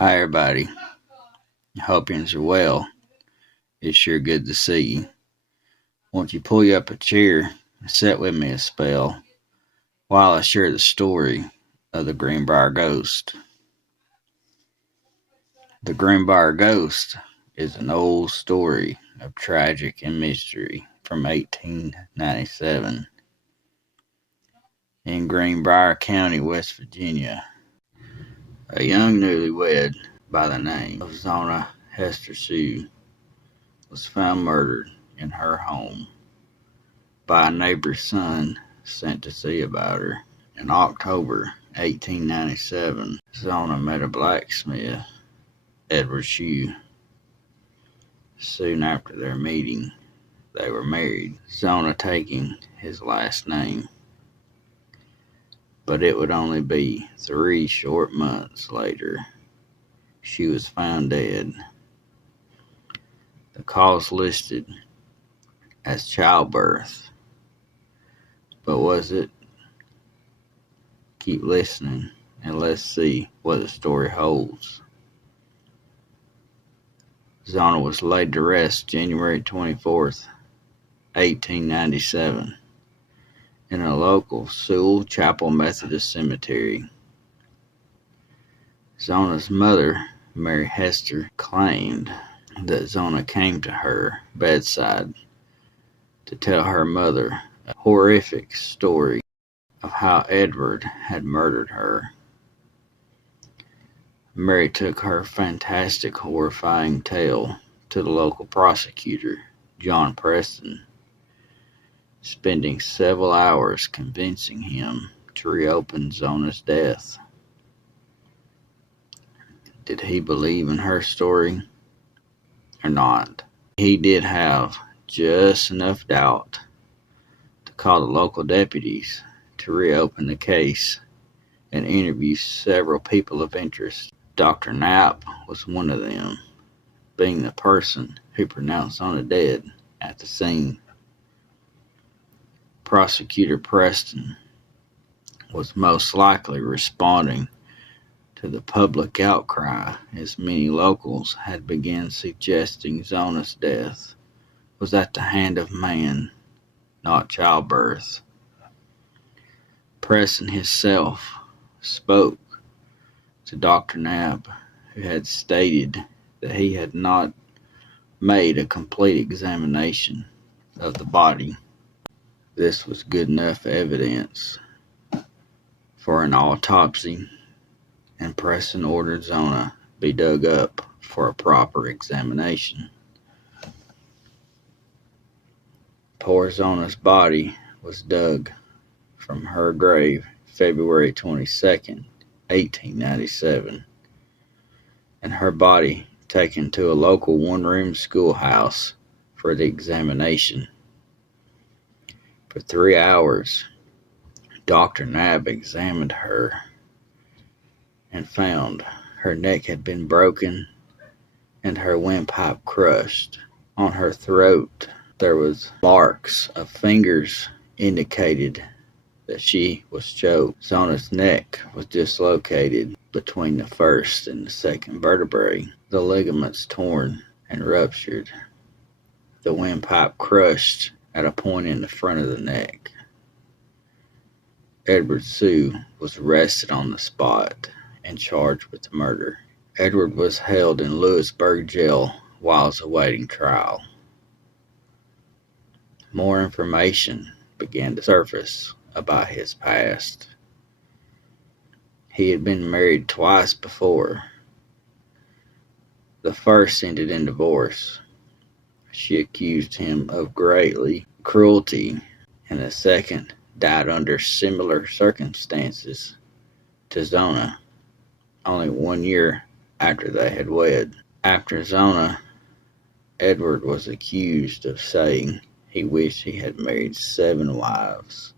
Hi everybody, hope you're well. It's sure good to see you. Won't you pull you up a chair and sit with me a spell while I share the story of the Greenbrier Ghost. The Greenbrier Ghost is an old story of tragic and mystery from 1897 in Greenbrier County, West Virginia. A young newlywed by the name of Zona Hester was found murdered in her home by a neighbor's son sent to see about her. In October 1897, Zona met a blacksmith, Edward Shue. Soon after their meeting, they were married, Zona taking his last name. But it would only be 3 short months later she was found dead. The cause listed as childbirth. But was it? Keep listening and let's see what the story holds. Zona was laid to rest January 24th, 1897 in a local Sewell Chapel Methodist cemetery. Zona's mother, Mary Hester, claimed that Zona came to her bedside to tell her mother a horrific story of how Edward had murdered her. Mary took her fantastic, horrifying tale to the local prosecutor, John Preston, spending several hours convincing him to reopen Zona's death. Did he believe in her story or not? He did have just enough doubt to call the local deputies to reopen the case and interview several people of interest. Dr. Knapp was one of them, being the person who pronounced Zona dead at the scene. Prosecutor Preston was most likely responding to the public outcry, as many locals had begun suggesting Zona's death was at the hand of man, not childbirth. Preston himself spoke to Dr. Knapp, who had stated that he had not made a complete examination of the body. This was good enough evidence for an autopsy, and Preston ordered Zona be dug up for a proper examination. Poor Zona's body was dug from her grave February 22nd, 1897, and her body taken to a local one-room schoolhouse for the examination. For 3 hours, Dr. Knapp examined her and found her neck had been broken and her windpipe crushed. On her throat, there was marks of fingers indicated that she was choked. Zona's neck was dislocated between the first and the second vertebrae, the ligaments torn and ruptured, the windpipe crushed at a point in the front of the neck. Edward Shue was arrested on the spot and charged with the murder. Edward was held in Lewisburg jail while awaiting trial. More information began to surface about his past. He had been married twice before. The first ended in divorce. She accused him of greatly cruelty, and the second died under similar circumstances to Zona, only 1 year after they had wed. After Zona, Edward was accused of saying he wished he had married 7 wives.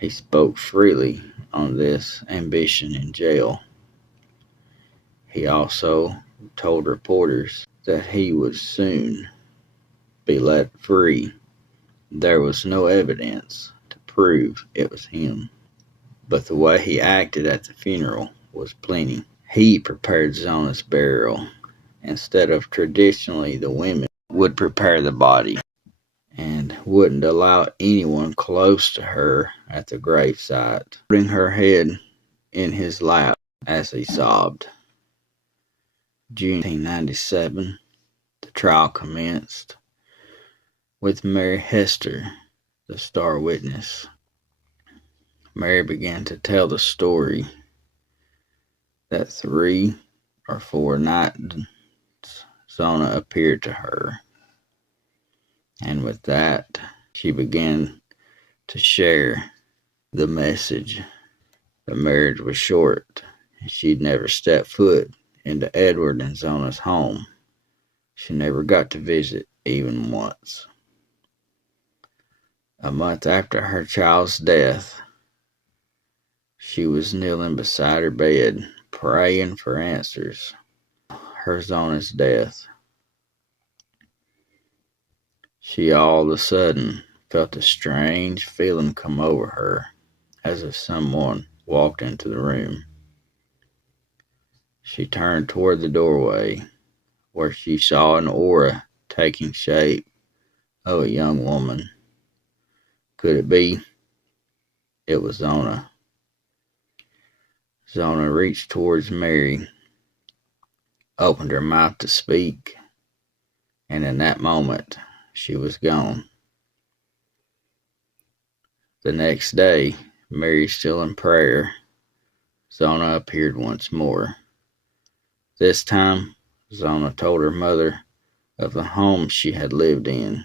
He spoke freely on this ambition in jail. He also told reporters that he would soon be let free. There was no evidence to prove it was him, but the way he acted at the funeral was plenty. He prepared Zona's burial. Instead of traditionally, the women would prepare the body and wouldn't allow anyone close to her at the gravesite, putting her head in his lap as he sobbed. June 1897, the trial commenced with Mary Hester, the star witness. Mary began to tell the story that 3 or 4 nights Zona appeared to her, and with that she began to share the message. The marriage was short, and she'd never stepped foot into Edward and Zona's home. She never got to visit even once. A month after her child's death, she was kneeling beside her bed, praying for answers. Her Zona's death. She all of a sudden felt a strange feeling come over her, as if someone walked into the room. She turned toward the doorway, where she saw an aura taking shape of a young woman. Could it be? It was Zona. Zona reached towards Mary, opened her mouth to speak, and in that moment, she was gone. The next day, Mary still in prayer, Zona appeared once more. This time, Zona told her mother of the home she had lived in,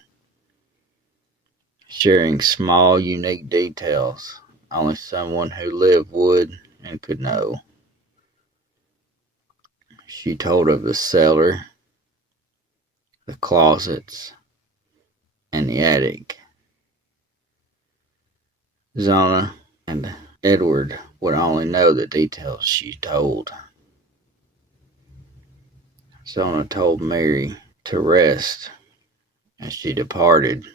sharing small, unique details only someone who lived would and could know. She told of the cellar, the closets, and the attic. Zona and Edward would only know the details she told. Zona told Mary to rest as she departed,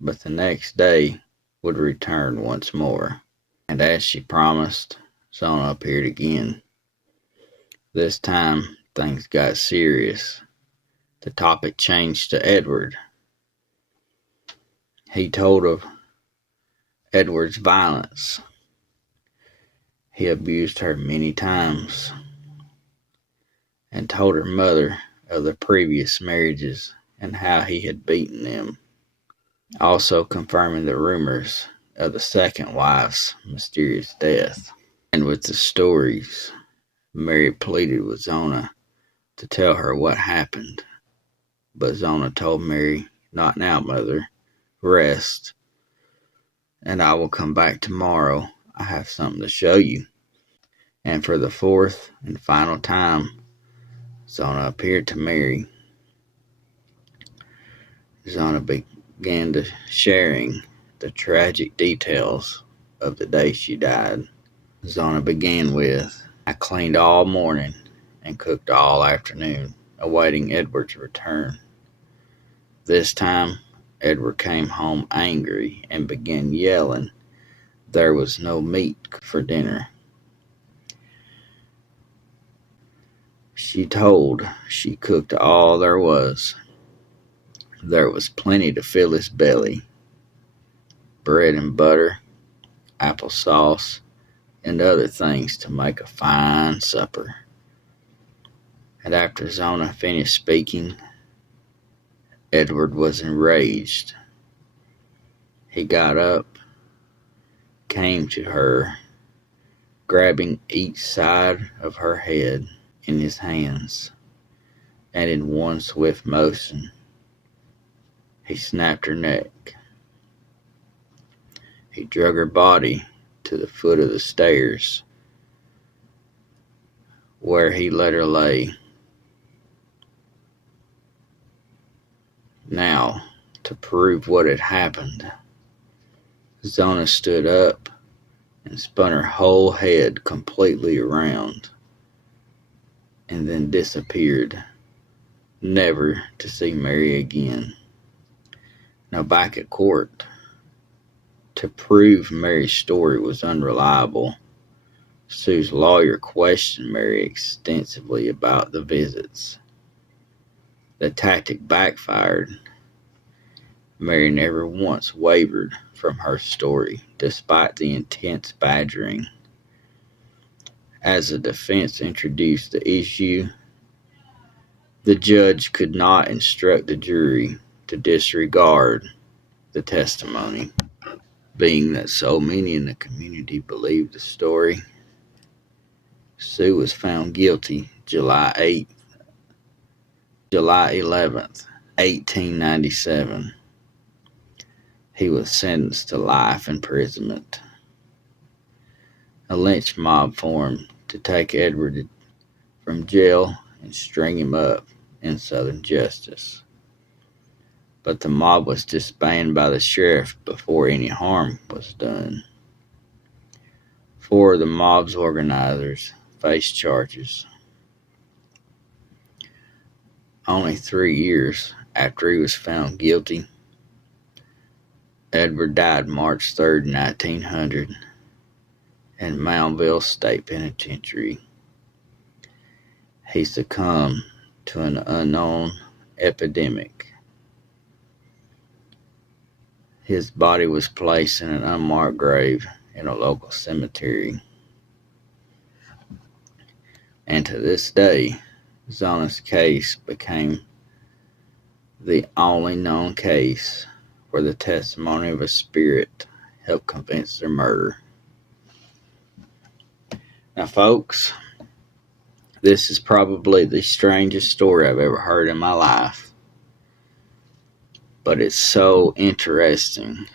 but the next day would return once more. And as she promised, Zona appeared again. This time, things got serious. The topic changed to Edward. He told of Edward's violence. He abused her many times, and told her mother of the previous marriages and how he had beaten them, also confirming the rumors of the second wife's mysterious death. And with the stories, Mary pleaded with Zona to tell her what happened, but Zona told Mary, "Not now, mother. Rest, and I will come back tomorrow. I have something to show you." And for the 4th and final time, Zona appeared to Mary. Zona began to sharing the tragic details of the day she died. Zona began with, "I cleaned all morning and cooked all afternoon, awaiting Edward's return. This time, Edward came home angry and began yelling there was no meat for dinner. She told she cooked all there was. There was plenty to fill his belly. Bread and butter, applesauce, and other things to make a fine supper." And after Zona finished speaking, Edward was enraged. He got up, came to her, grabbing each side of her head in his hands, and in one swift motion, he snapped her neck. He dragged her body to the foot of the stairs, where he let her lay. Now, to prove what had happened, Zona stood up and spun her whole head completely around, and then disappeared, never to see Mary again. Now back at court, to prove Mary's story was unreliable, Sue's lawyer questioned Mary extensively about the visits. The tactic backfired. Mary never once wavered from her story, despite the intense badgering. As the defense introduced the issue, the judge could not instruct the jury to disregard the testimony. Being that so many in the community believed the story, Sue was found guilty July 11th, 1897. He was sentenced to life imprisonment. A lynch mob formed to take Edward from jail and string him up in Southern justice. But the mob was disbanded by the sheriff before any harm was done. 4 of the mob's organizers faced charges. Only 3 years after he was found guilty, Edward died March 3rd, 1900, in Moundville State Penitentiary. He succumbed to an unknown epidemic. His body was placed in an unmarked grave in a local cemetery. And to this day, Zona's case became the only known case where the testimony of a spirit helped convince their murder. Now, folks, this is probably the strangest story I've ever heard in my life. But it's so interesting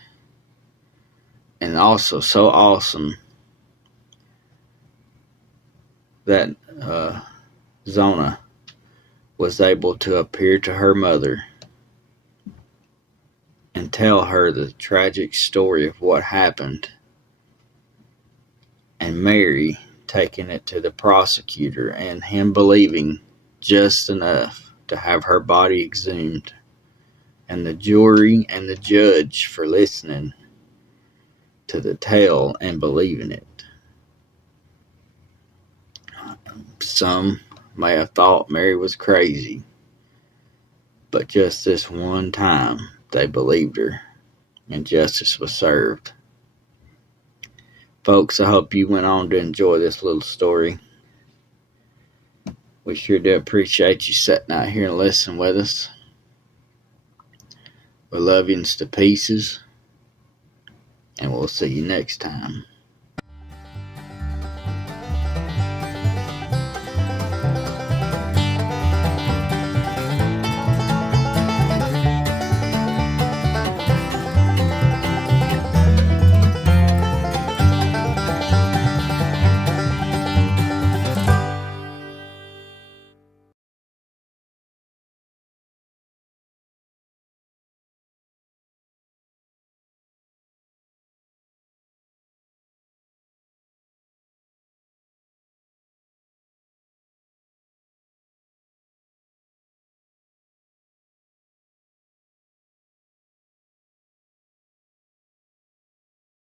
and also so awesome that Zona was able to appear to her mother and tell her the tragic story of what happened, and Mary taking it to the prosecutor and him believing just enough to have her body exhumed, and the jury and the judge for listening to the tale and believing it. Some may have thought Mary was crazy, but just this one time they believed her and justice was served. Folks, I hope you went on to enjoy this little story. We sure do appreciate you sitting out here and listening with us. We love you to pieces, and we'll see you next time.